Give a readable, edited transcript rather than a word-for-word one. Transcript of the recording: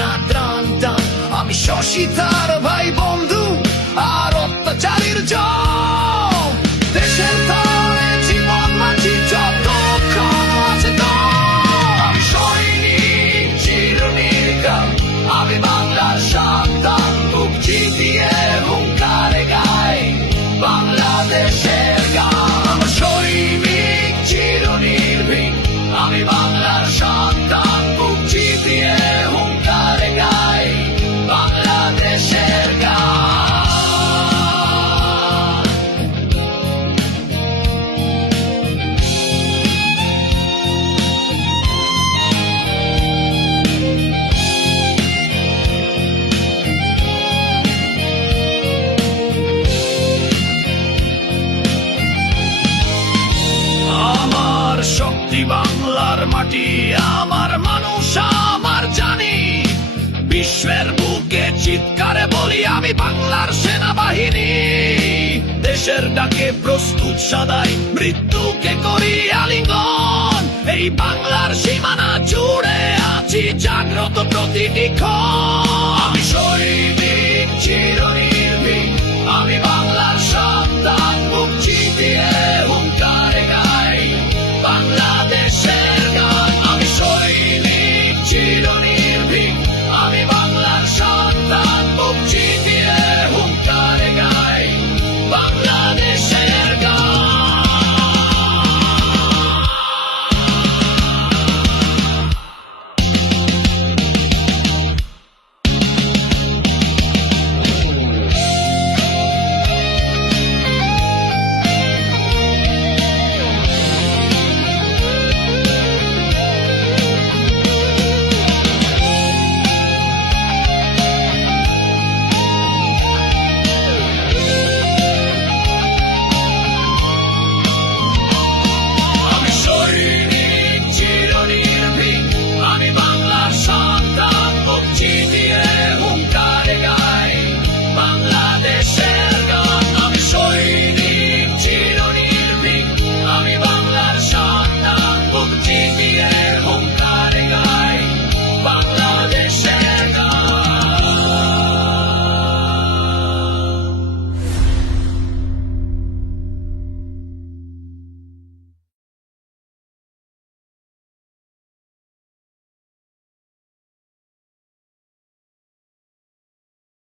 না ত্রাণ টান। আমি শশী তার ভাই বন্ধু আর অত্যাচারীর জম। দেশের তরে জীবন মাঝি যতক্ষণ আছে দম। আমি সৈনিক চিরনির্ঘাত, আমি বাংলার সন্তান। বুক চিতিয়ে হুঙ্কারে গাই বাংলাদেশের গান। সৈনিক চিরনির্ভীক, আমি বাংলার সন্তান। বুক চিতিয়ে হুঙ্কারে গাই বাংলাদেশের গান। আমার শক্তি বাংলার মাটি, আমার মানুষ, আমার জানি। বিশ্বের বুকে চিৎকারে বলি আমি বাংলার সেনাবাহিনী। দেশের ডাকে প্রস্তুত সদাই, মৃত্যুকে করি আলিঙ্গন। এই বাংলার সীমানা জুড়ে আছি জাগ্রত প্রতিটি ক্ষণ। আমি সৈনিক চিরনির্ভীক,